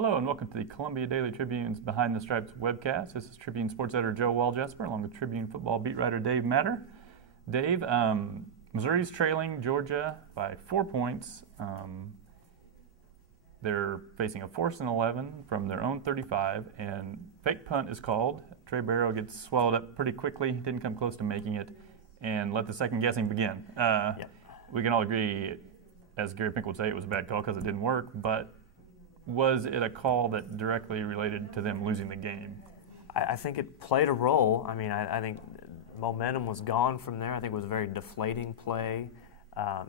Hello and welcome to the Columbia Daily Tribune's Behind the Stripes webcast. This is Tribune sports editor Joe Waljesper along with Tribune football beat writer Dave Matter. Dave, Missouri's trailing Georgia by 4 points. They're facing a 4th and 11 from their own 35, and fake punt is called. Trey Barrow gets swallowed up pretty quickly, didn't come close to making it, and let the second guessing begin. We can all agree, as Gary Pinkel would say, it was a bad call because it didn't work, but was it a call that directly related to them losing the game? I think it played a role. I mean, I think momentum was gone from there. I think it was a very deflating play.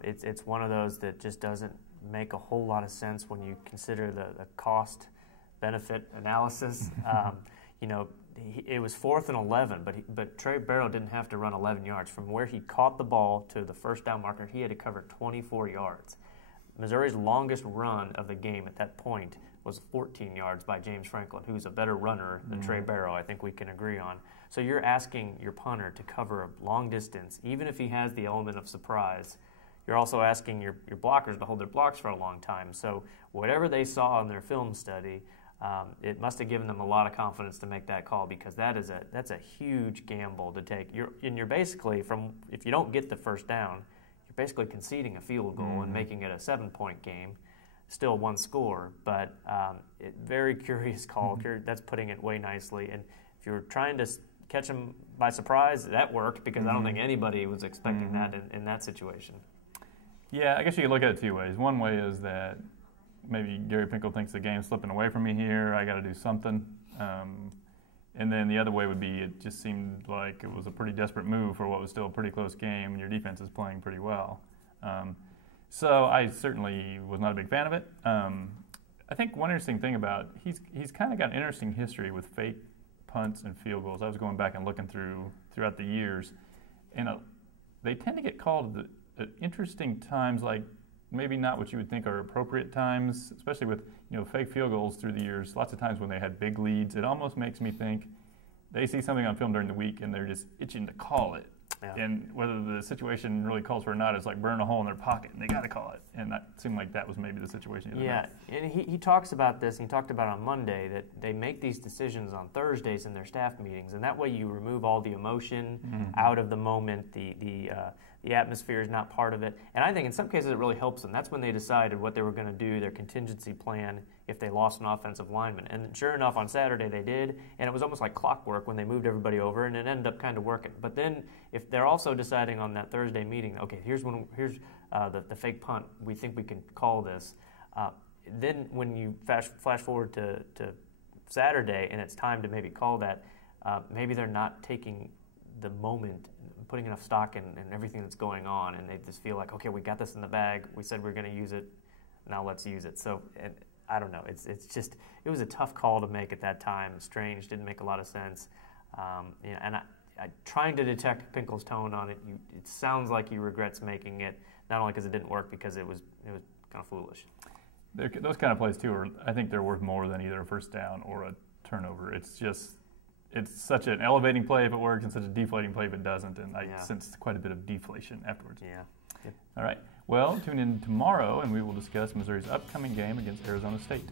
It's one of those that just doesn't make a whole lot of sense when you consider the cost-benefit analysis. It was 4th and 11, but Trey Barrow didn't have to run 11 yards. From where he caught the ball to the first down marker, he had to cover 24 yards. Missouri's longest run of the game at that point was 14 yards by James Franklin, who's a better runner than Trey Barrow, I think we can agree on. So you're asking your punter to cover a long distance, even if he has the element of surprise. You're also asking your blockers to hold their blocks for a long time. So whatever they saw in their film study, it must have given them a lot of confidence to make that call, because that's a huge gamble to take. You're basically, if you don't get the first down, you're basically conceding a field goal and making it a 7-point game, still one score. But very curious call. That's putting it way nicely. And if you're trying to catch them by surprise, that worked, because I don't think anybody was expecting that in that situation. Yeah, I guess you could look at it two ways. One way is that maybe Gary Pinkel thinks the game's slipping away from me here. I got to do something. And then the other way would be it just seemed like it was a pretty desperate move for what was still a pretty close game, and your defense is playing pretty well. So I certainly was not a big fan of it. I think one interesting thing about he's kind of got an interesting history with fake punts and field goals. I was going back and looking throughout the years, and they tend to get called at interesting times, like maybe not what you would think are appropriate times, especially with fake field goals through the years. Lots of times when they had big leads, it almost makes me think they see something on film during the week and they're just itching to call it. Yeah. And whether the situation really calls for it or not, it's like burning a hole in their pocket and they got to call it. And that seemed like that was maybe the situation. Yeah, and he talks about this, and he talked about on Monday that they make these decisions on Thursdays in their staff meetings, and that way you remove all the emotion out of the moment. The atmosphere is not part of it. And I think in some cases it really helps them. That's when they decided what they were going to do, their contingency plan, if they lost an offensive lineman. And sure enough, on Saturday they did, and it was almost like clockwork when they moved everybody over, and it ended up kind of working. But then if they're also deciding on that Thursday meeting, okay, here's the fake punt, we think we can call this. Then when you flash forward to Saturday and it's time to maybe call that, maybe they're not taking the moment, putting enough stock in everything that's going on, and they just feel like, okay, we got this in the bag. We said we're going to use it. Now let's use it. So I don't know. It was a tough call to make at that time. Strange, didn't make a lot of sense. And I trying to detect Pinkel's tone on it. It sounds like he regrets making it, not only because it didn't work, because it was kind of foolish. Those kind of plays too I think they're worth more than either a first down or a turnover. It's such an elevating play if it works and such a deflating play if it doesn't, and I sensed quite a bit of deflation afterwards. Yeah. Yep. All right. Well, tune in tomorrow and we will discuss Missouri's upcoming game against Arizona State.